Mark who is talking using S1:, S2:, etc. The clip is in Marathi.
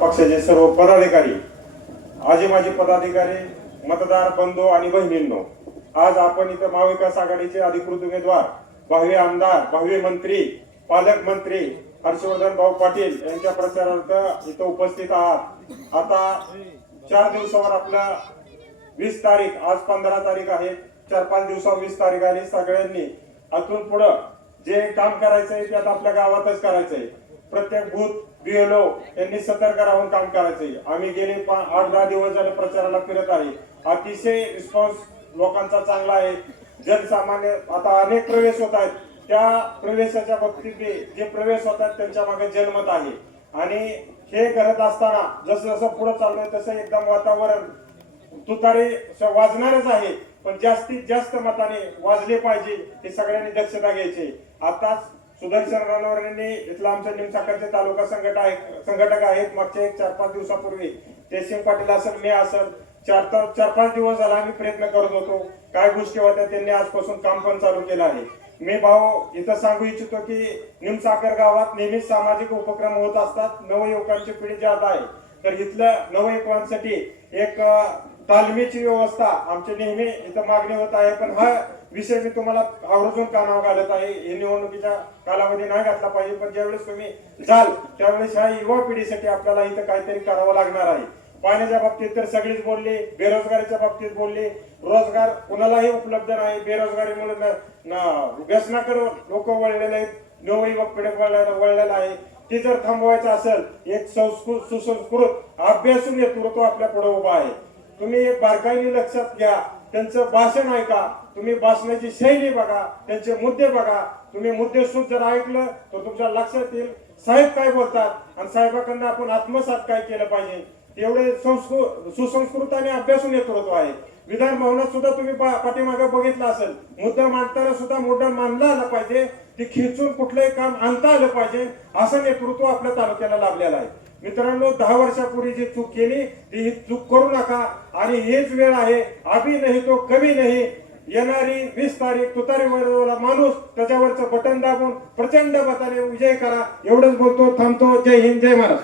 S1: पक्षाचे सर्व पदाधिकारी आजी माजी पदाधिकारी मतदार बंधू आणि बहिणींनो आज आपण इथं महाविकास आघाडीचे अधिकृत उमेदवार भावी आमदार भावी मंत्री पालकमंत्री हर्षवर्धन भाऊ पाटील यांच्या प्रचारार्थ इथं उपस्थित आहात. आता चार दिवसावर आपला वीस तारीख आज पंधरा तारीख आहे. चार पाच दिवसावर वीस तारीख आली. सगळ्यांनी अजून पुढं जे काम करायचंय ते आता आपल्या गावातच करायचंय. प्रत्येक बूथ बीएलओ यांनी सतर्क राहून काम करायचंय. आम्ही गेले आठ दहा दिवस झाले प्रचाराला फिरत आहे. अतिशय रिस्पॉन्स लोकांचा चांगला आहे. जनसामान्य आता अनेक प्रवेश होत आहेत. त्या प्रवेशाच्या बाबतीत जे- प्रवेश प्रवेश होतात त्यांच्या मागे जनमत आहे. आणि हे करत असताना जसं जसं पुढे चाललंय तसं एकदम वातावरण तुतारी वाजणारच आहे. पण जास्तीत जास्त मताने वाजले पाहिजे हे सगळ्यांनी दक्षता घ्यायची. आताच सुदर्शन रणवरेंनी इथला आमच्या निमसाकरचे तालुका संघट आहे संघटक आहेत. मागच्या एक चार पाच दिवसापूर्वी जयसिंग पाटील असेल मी असेल चार तर चार पाच दिवस झाला आम्ही प्रयत्न करत होतो. काय गोष्टी होत्या त्यांनी आजपासून काम पण चालू केलं आहे. मी भाऊ इथं सांगू इच्छितो की निमसाकर गावात नेहमीच सामाजिक उपक्रम होत असतात. नवयुवकांची पिढी जात आहे. तर इथल्या नवयुवकांसाठी एक तालमीची व्यवस्था आमची नेहमी इथं मागणी होत आहे. पण हा विषय मी तुम्हाला आवर्जून कानावर घालत आहे. हे निवडणुकीच्या कालावधी नाही घातला पाहिजे. पण ज्यावेळेस तुम्ही जाल त्यावेळेस ह्या युवा पिढीसाठी आपल्याला इथं काहीतरी करावं लागणार आहे. पाण्याच्या बाबतीत तर सगळीच बोलली बेरोजगारीच्या बाबतीत बोलली. रोजगार कुणालाही उपलब्ध नाही. बेरोजगारीमुळे व्यसनाकर लोक वळलेले आहेत. नवयुवक पिढी वळलेला वळलेला आहे. ते जर थांबवायचं असेल एक संस्कृत सुसंस्कृत अभ्यासून नेतृत्व आपल्या पुढे उभा आहे. तुम्ही एक बारकाईने लक्षात घ्या. त्यांचं भाषण ऐका. तुम्ही भाषणाची शैली बघा. त्यांचे मुद्दे बघा. तुम्ही मुद्दे सुद्ध जर ऐकलं तर तुमच्या लक्षात येईल साहेब काय बोलतात आणि साहेबाकडनं आपण आत्मसात काय केलं पाहिजे? एवढे संस्कृत सुसंस्कृत आणि अभ्यासून नेतृत्व आहे. विधान भवनात सुद्धा तुम्ही पाठीमागे बघितलं असेल. मुद्दा मांडताना सुद्धा मुद्दा मांडला आला पाहिजे. ती खिचून कुठलंही काम आणता आलं पाहिजे. असं नेतृत्व आपल्या तालुक्याला लाभलेलं आहे. मित्रांनो दहा वर्षापूर्वी जी चूक केली ती ही चूक करू नका. आणि हीच वेळ आहे. अभी नाही तो कमी नाही. येणारी वीस तारीख तुतारी वरवला माणूस त्याच्यावरचं बटन दाबून प्रचंड मताने विजय करा. एवढंच बोलतो थांबतो. जय हिंद जय महाराष्ट्र.